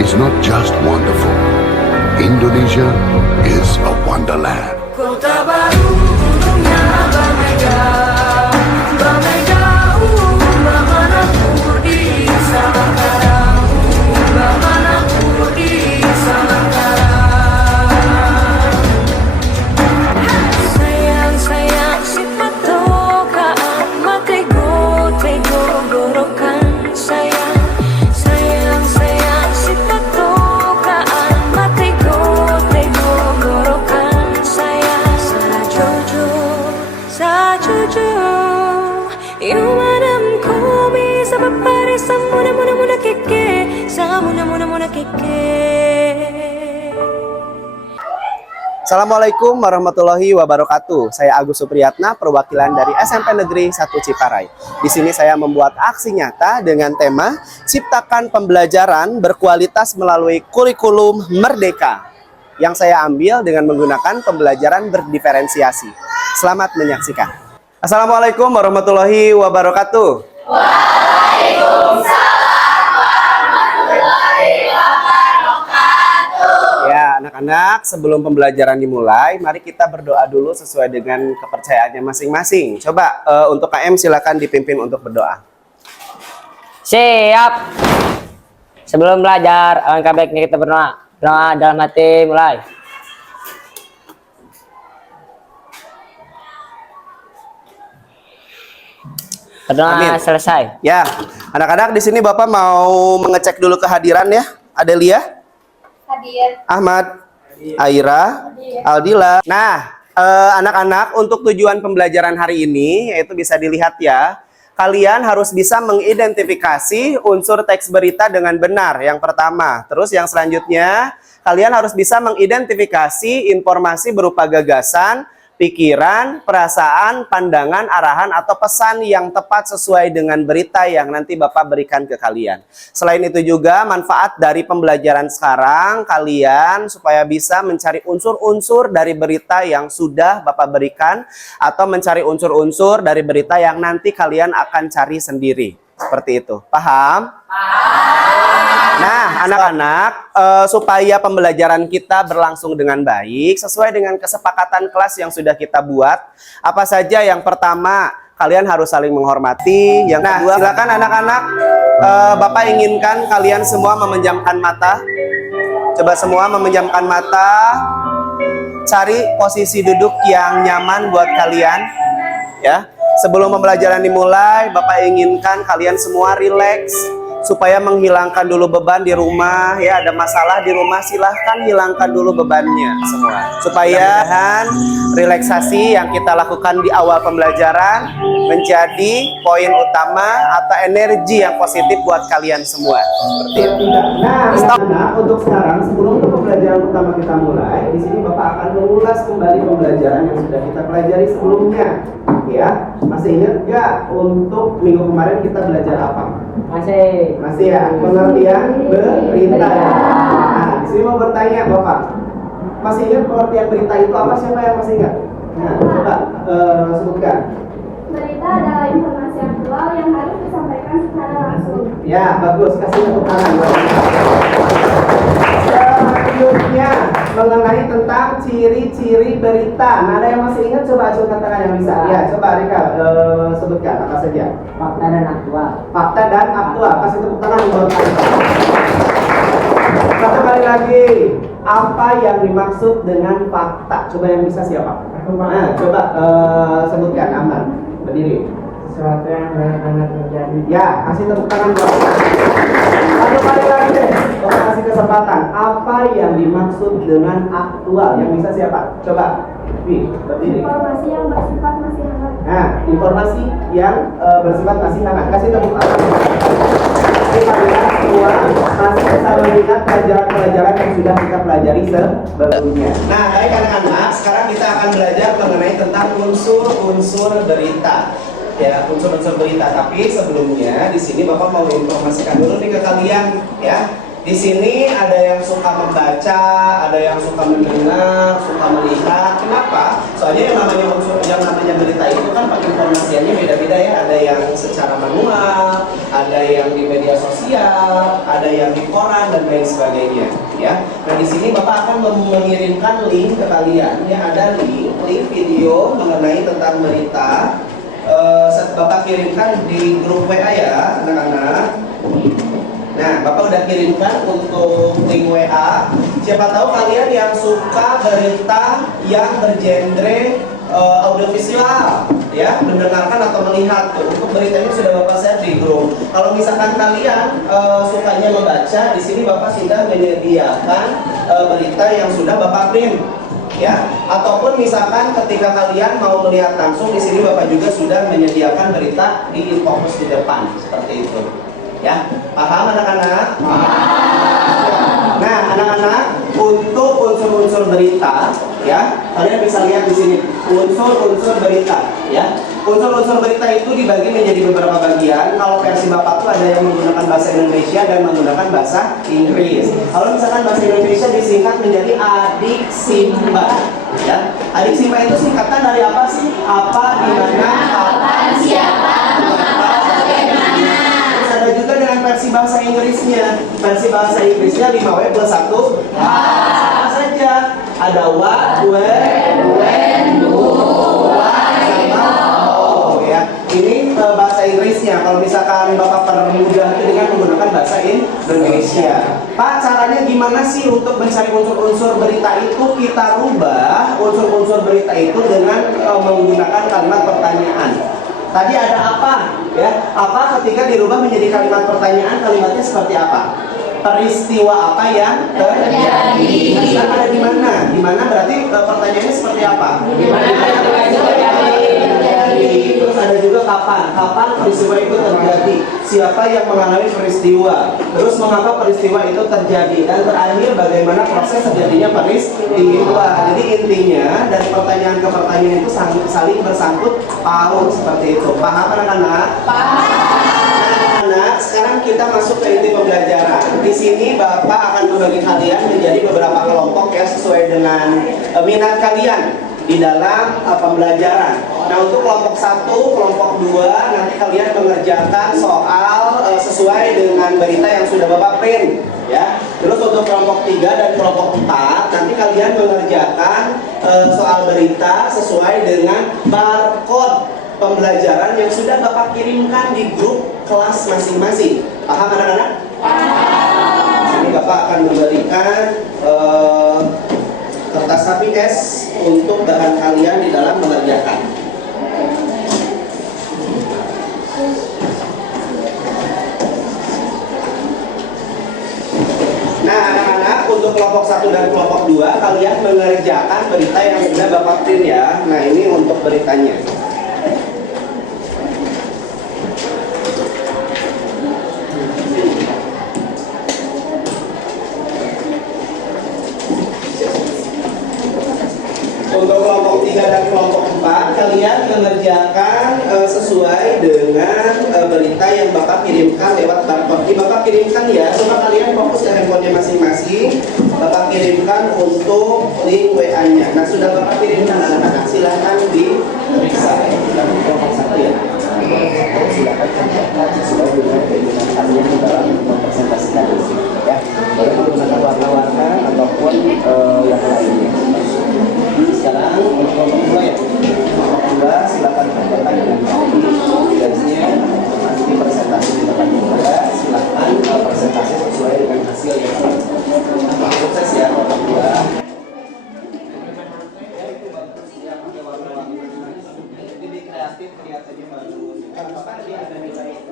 is not just wonderful. Indonesia is a wonderland. Kota baru gunungnya Bamega, Bamega, Bamana Purdi Samangkarang, Bamana Purdi Samangkarang. Sayang sayang si patokaan matego tego gorokan sayang, sayang sayang si patokaan matego tego gorokan sayang. Sajojo Yumadam komi sabapare samuna muna muna keke samuna muna muna keke. Assalamualaikum warahmatullahi wabarakatuh. Saya Agus Supriyatna, perwakilan dari SMP Negeri 1 Ciparai. Di sini saya membuat aksi nyata dengan tema Ciptakan Pembelajaran Berkualitas Melalui Kurikulum Merdeka, yang saya ambil dengan menggunakan pembelajaran berdiferensiasi. Selamat menyaksikan. Assalamualaikum warahmatullahi wabarakatuh. Waalaikumsalam warahmatullahi wabarakatuh. Ya, anak-anak, sebelum pembelajaran dimulai, mari kita berdoa dulu sesuai dengan kepercayaannya masing-masing. Coba untuk KM silakan dipimpin untuk berdoa. Siap. Sebelum belajar, alangkah baiknya kita berdoa. Doa dalam hati, mulai. Berdoa Amin. selesai. Ya, anak-anak, di sini Bapak mau mengecek dulu kehadiran ya. Adelia, Hadir. Ahmad, Aira, Aldila. Nah, anak-anak, untuk tujuan pembelajaran hari ini, yaitu bisa dilihat ya, kalian harus bisa mengidentifikasi unsur teks berita dengan benar, yang pertama. Terus yang selanjutnya, kalian harus bisa mengidentifikasi informasi berupa gagasan, pikiran, perasaan, pandangan, arahan, atau pesan yang tepat sesuai dengan berita yang nanti Bapak berikan ke kalian. Selain itu juga manfaat dari pembelajaran sekarang, kalian supaya bisa mencari unsur-unsur dari berita yang sudah Bapak berikan, atau mencari unsur-unsur dari berita yang nanti kalian akan cari sendiri. Seperti itu. Paham? Nah, anak-anak, supaya pembelajaran kita berlangsung dengan baik, sesuai dengan kesepakatan kelas yang sudah kita buat, apa saja yang pertama, kalian harus saling menghormati. Yang kedua, silakan anak-anak, Bapak inginkan kalian semua memejamkan mata. Coba semua memejamkan mata, cari posisi duduk yang nyaman buat kalian, ya. Sebelum pembelajaran dimulai, Bapak inginkan kalian semua rileks supaya menghilangkan dulu beban di rumah. Ya, ada masalah di rumah, silahkan hilangkan dulu bebannya semua. Supaya relaksasi yang kita lakukan di awal pembelajaran menjadi poin utama atau energi yang positif buat kalian semua. Seperti itu. Nah, stop. Nah, untuk sekarang sebelum pembelajaran utama kita mulai, di sini Bapak akan mengulas kembali pembelajaran yang sudah kita pelajari sebelumnya. Ya, masih ingat nggak untuk minggu kemarin kita belajar apa? Masih ya, pengertian berita. Nah, di sini mau bertanya Bapak, masih ingat pengertian berita itu apa? Siapa yang masih ingat? Nah, coba sebutkan. Berita adalah informasi aktual yang harus disampaikan secara langsung. Ya, bagus. Kasih tepuk tangan. Selanjutnya mengenai tentang ciri-ciri berita. Nah, ada yang masih ingat? Coba acungkan tangan yang bisa. Ya, coba Rika sebutkan apa saja. Fakta dan aktual. Fakta dan aktual. Kasih tepuk tangan buat kalian. Satu kali lagi. Apa yang dimaksud dengan fakta? Coba yang bisa siapa? Nah, coba sebutkan. Aman. Berdiri. Sesuatu yang benar-benar terjadi. Ya, kasih tepuk tangan buat satu kali lagi deh. Bapak kasih kesempatan. Apa yang dimaksud dengan aktual? Yang bisa siapa? Coba. Berdiri. Informasi yang bersifat masih hangat. Nah, informasi yang bersifat masih hangat. Kasih tepuk tangan. Kalian semua masih bisa melihat pelajaran-pelajaran yang sudah kita pelajari sebelumnya. Nah, baik anak-anak, sekarang kita akan belajar mengenai tentang unsur-unsur berita. Ya, unsur-unsur berita. Tapi sebelumnya di sini Bapak mau informasikan dulu nih ke kalian, ya. Di sini ada yang suka membaca, ada yang suka mendengar, suka melihat. Kenapa? Soalnya yang namanya berita itu kan penginformasiannya beda-beda ya. Ada yang secara manual, ada yang di media sosial, ada yang di koran dan lain sebagainya. Ya. Nah di sini Bapak akan mengirimkan link ke kalian. Ya ada link video mengenai tentang berita. Bapak kirimkan di grup WA ya anak-anak. Nah, Bapak udah kirimkan untuk link WA. Siapa tahu kalian yang suka berita yang bergenre audiovisual, ya, mendengarkan atau melihat. Untuk beritanya sudah Bapak share di grup. Kalau misalkan kalian sukanya membaca, di sini Bapak sudah menyediakan berita yang sudah Bapak print. Ya, ataupun misalkan ketika kalian mau melihat langsung, di sini Bapak juga sudah menyediakan berita di infocus di depan, seperti itu. Ya, paham anak-anak? Nah, anak-anak, untuk unsur-unsur berita, ya, kalian bisa lihat di sini unsur-unsur berita, ya. Unsur-unsur berita itu dibagi menjadi beberapa bagian. Kalau versi Bapak tuh ada yang menggunakan bahasa Indonesia dan menggunakan bahasa Inggris. Kalau misalkan bahasa Indonesia disingkat menjadi adik simba, ya. Adik simba itu singkatan dari apa sih? Apa, di mana, kapan, siapa, mengapa, bagaimana. Ada juga dengan versi bahasa Inggrisnya. Versi bahasa Inggrisnya 5W plus 1 sama saja. Ada what, where, when, who, why, sama how, ya. Ini bahasa Inggrisnya. Kalau misalkan Bapak permudah itu dengan menggunakan bahasa Indonesia. Pak, caranya gimana sih untuk mencari unsur-unsur berita itu? Kita rubah unsur-unsur berita itu dengan menggunakan kalimat pertanyaan. Tadi ada apa? Ya, apa ketika dirubah menjadi kalimat pertanyaan, kalimatnya seperti apa? Peristiwa apa yang terjadi? Nah, sekarang ada di mana? Di mana berarti pertanyaannya seperti apa? Di mana terjadi? Terus ada juga kapan? Kapan peristiwa itu terjadi? Siapa yang mengalami peristiwa? Terus mengapa peristiwa itu terjadi? Dan terakhir bagaimana proses terjadinya peristiwa? Jadi intinya dari pertanyaan ke pertanyaan itu saling bersangkut paut seperti itu. Paham anak-anak? Paham. Nah, sekarang kita masuk ke inti pembelajaran. Di sini Bapak akan membagi kalian menjadi beberapa kelompok ya sesuai dengan minat kalian di dalam pembelajaran. Nah, untuk kelompok 1, kelompok 2 nanti kalian mengerjakan soal sesuai dengan berita yang sudah Bapak print ya. Terus untuk kelompok 3 dan kelompok 4 nanti kalian mengerjakan soal berita sesuai dengan barcode pembelajaran yang sudah Bapak kirimkan di grup kelas masing-masing. Paham anak-anak? Paham. Sini Bapak akan memberikan kertas HPS untuk bahan kalian di dalam mengerjakan. Nah, anak-anak, untuk kelompok 1 dan kelompok 2 kalian mengerjakan berita yang sudah Bapak print ya. Nah, ini untuk beritanya. Untuk kelompok 3 dan kelompok 4 kalian mengerjakan sesuai dengan berita yang Bapak kirimkan lewat barcode. Ini Bapak kirimkan ya, coba kalian fokus ke handphonenya masing-masing. Bapak kirimkan untuk link WA-nya. Nah, sudah Bapak kirimkan anak-anak, silahkan diperiksa. Kelompok 1 ya. Silakan catat sesuai dengan keinginan kalian di dalam mempresentasikan ini ya. Boleh menggunakan warna-warna ataupun yang lainnya. Sekarang untuk kelompok 2 ya. Kelompok 2 silakan kerjakan dengan tugasnya. Nanti presentasi di depan juga. Silakan presentasi sesuai dengan hasil yang ada. Sukses ya kelompok 2. Jadi kreatif kelihatannya bagus. Bapak dia ada nilai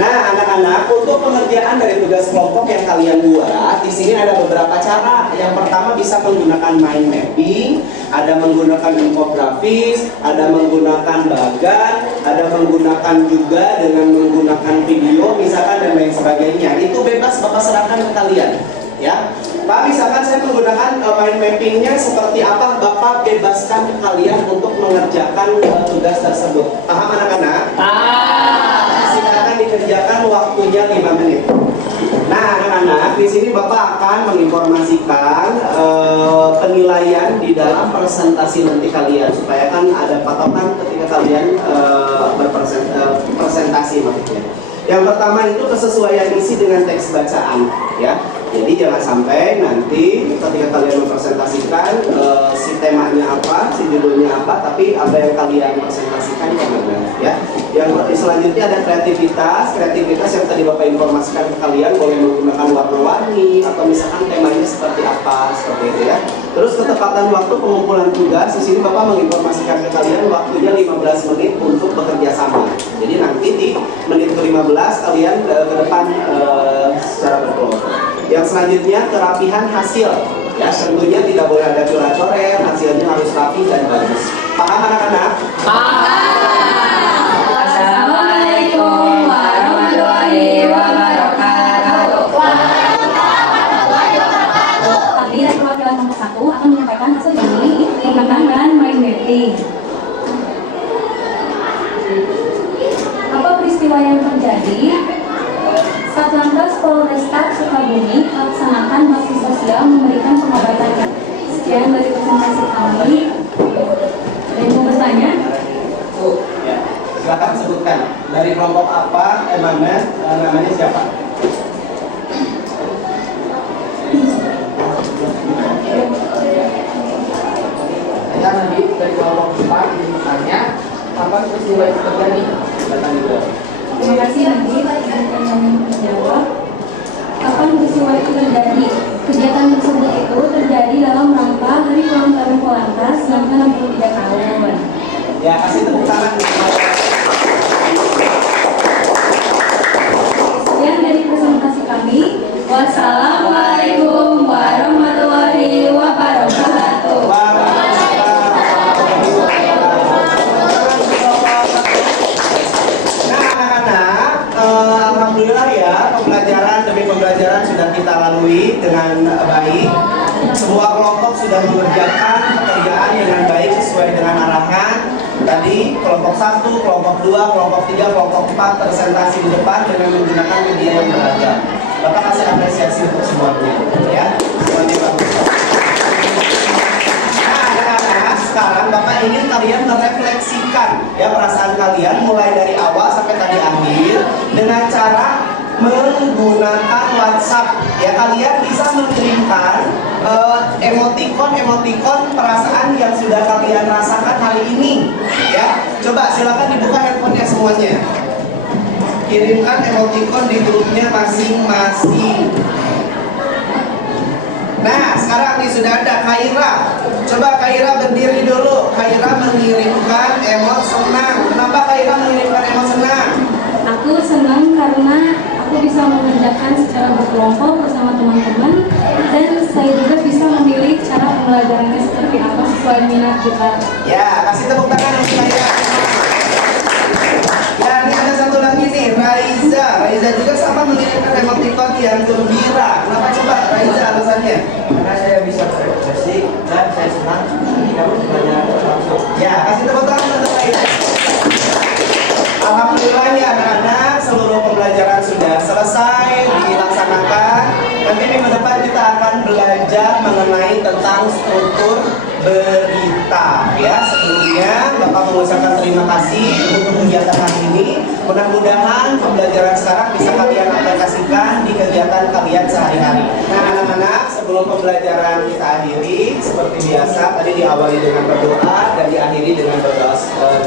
Nah, anak-anak, untuk pengerjaan dari tugas kelompok yang kalian buat, di sini ada beberapa cara. Yang pertama bisa menggunakan mind mapping, ada menggunakan infografis, ada menggunakan bagan, ada menggunakan juga dengan menggunakan video, misalkan dan lain sebagainya. Itu bebas Bapak serahkan ke kalian, ya. Pak, misalkan saya menggunakan mind mappingnya seperti apa, Bapak bebaskan kalian untuk mengerjakan tugas tersebut. Paham anak-anak? Silakan dikerjakan, waktunya 5 menit. Nah, anak-anak, di sini Bapak akan menginformasikan penilaian di dalam presentasi nanti kalian, supaya kan ada patokan ketika kalian presentasi maksudnya. Yang pertama itu kesesuaian isi dengan teks bacaan, ya. Jadi jangan sampai nanti ketika kalian mempresentasikan si temanya apa, si judulnya apa, tapi apa yang kalian presentasikan kemana, ya. Yang selanjutnya ada kreativitas yang tadi Bapak informasikan ke kalian, boleh menggunakan warna-warni atau misalkan temanya seperti apa, seperti itu ya. Terus ketepatan waktu pengumpulan tugas, di sini Bapak menginformasikan ke kalian waktunya 15 menit untuk bekerja sama. Jadi nanti di menit ke-15 kalian ke depan secara berkelompok. Yang selanjutnya kerapihan hasil, ya tentunya tidak boleh ada coret-coret, hasilnya harus rapi dan bagus. Paham anak-anak? Assalamualaikum warahmatullahi wabarakatuh. Kami dari perwakilan nomor 1 akan menyampaikan hasil ini menggunakan mind mapping. Apa peristiwa yang terjadi? Satlantas Polrestab Sukabumi melaksanakan bakti sosial memberikan pengobatan. Sekian dari presentasi kami. Ada yang mau bertanya? Ya. Silakan sebutkan dari kelompok apa, mana, namanya siapa? Saya nanti dari kelompok 4 bertanya kapan peristiwa itu terjadi. Terima kasih nanti yang menjawab. Kapan peristiwa itu terjadi? Kegiatan tersebut itu terjadi dalam rangka Hari Ulang Tahun Polantas yang ke-63 tahun. Ya, kasih tepuk tangan. Sekian dari presentasi kami. Wassalamualaikum warahmatullahi wabarakatuh. Alhamdulillah ya, pembelajaran demi pembelajaran sudah kita lalui dengan baik. Semua kelompok sudah mengerjakan pekerjaan dengan baik sesuai dengan arahan. Tadi kelompok 1, kelompok 2, kelompok 3, kelompok 4 presentasi di depan dengan menggunakan media yang beragam. Bapak kasih apresiasi untuk semuanya, ya. Semuanya bagus. Nah, anak-anak, sekarang Bapak ingin kalian merefleksikan ya perasaan kalian mulai dari awal sampai tadi akhir dengan cara menggunakan WhatsApp. Ya, kalian bisa mengirimkan emoticon perasaan yang sudah kalian rasakan hari ini. Ya, coba silakan dibuka handphonenya semuanya. Kirimkan emoticon di grupnya masing-masing. Nah, sekarang nih sudah ada Khaira. Coba Khaira berdiri dulu. Khaira mengirimkan emot senang. Kenapa Khaira mengirimkan emot senang? Aku senang karena aku bisa mengerjakan secara berkelompok bersama teman-teman, dan saya juga bisa memilih cara pembelajarannya seperti apa sesuai minat kita. Ya, kasih tepuk tangan untuk Khaira. Ya, ini ada satu lagi nih, Raiza. Raiza juga sama mengirimkan emoticon yang gembira. Kenapa coba Raiza alasannya? Karena saya bisa berekspresi dan saya senang ketika belajar langsung. Ya, kasih tepuk tangan untuk Raiza. Alhamdulillah ya anak-anak, seluruh pembelajaran sudah selesai dilaksanakan. Nanti minggu depan kita akan belajar mengenai tentang struktur berita. Ya, sebelumnya Bapak mengucapkan terima kasih untuk kegiatan hari ini. Mudah-mudahan pembelajaran sekarang bisa kalian aplikasikan di kegiatan kalian sehari-hari. Nah, anak-anak, sebelum pembelajaran kita akhiri, seperti biasa tadi diawali dengan berdoa dan diakhiri dengan berdoa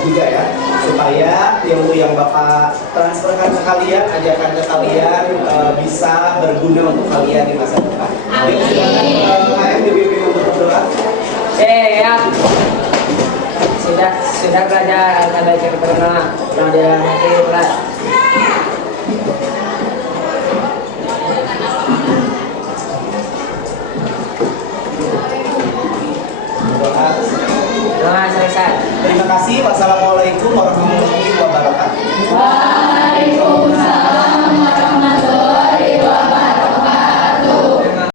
juga ya, supaya ilmu yang Bapak transferkan ke kalian, ajarkan ke kalian bisa berguna untuk kalian di masa depan. Yuk, silakan HM dibimbing untuk berdoa. Siap. Sudah belajar sampai kita pernah belajar nanti kelas. Doa selesai. Terima kasih. Wassalamualaikum warahmatullahi wabarakatuh.